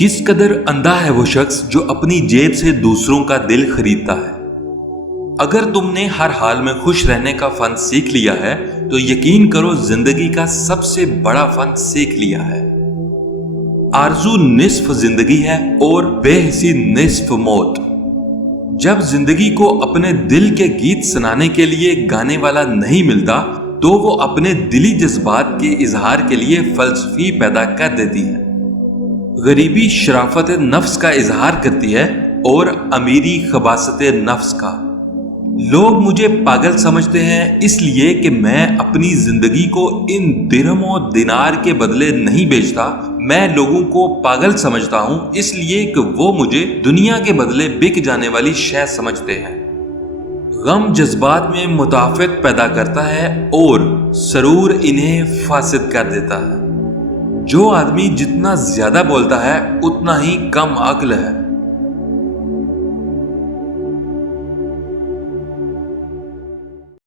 किस कदर अंधा है वो शख्स जो अपनी जेब से दूसरों का दिल खरीदता है। अगर तुमने हर हाल में खुश रहने का फन सीख लिया है तो यकीन करो जिंदगी का सबसे बड़ा फन सीख लिया है। आरज़ू निस्फ जिंदगी है और बेहिसी निस्फ मौत। जब जिंदगी को अपने दिल के गीत सुनाने के लिए गाने वाला नहीं मिलता तो वो अपने दिली जज्बात के इजहार के लिए फलसफी पैदा कर देती है। गरीबी शराफत नफ्स का इजहार करती है और अमीरी खबासत नफ्स का। लोग मुझे पागल समझते हैं इसलिए कि मैं अपनी जिंदगी को इन दिरहमों दिनार के बदले नहीं बेचता। मैं लोगों को पागल समझता हूं इसलिए कि वो मुझे दुनिया के बदले बिक जाने वाली शय समझते हैं। गम जज्बात में मुताफिक पैदा करता है और सरूर इन्हें फासिद कर देता है। जो आदमी जितना ज्यादा बोलता है उतना ही कम अक्ल है।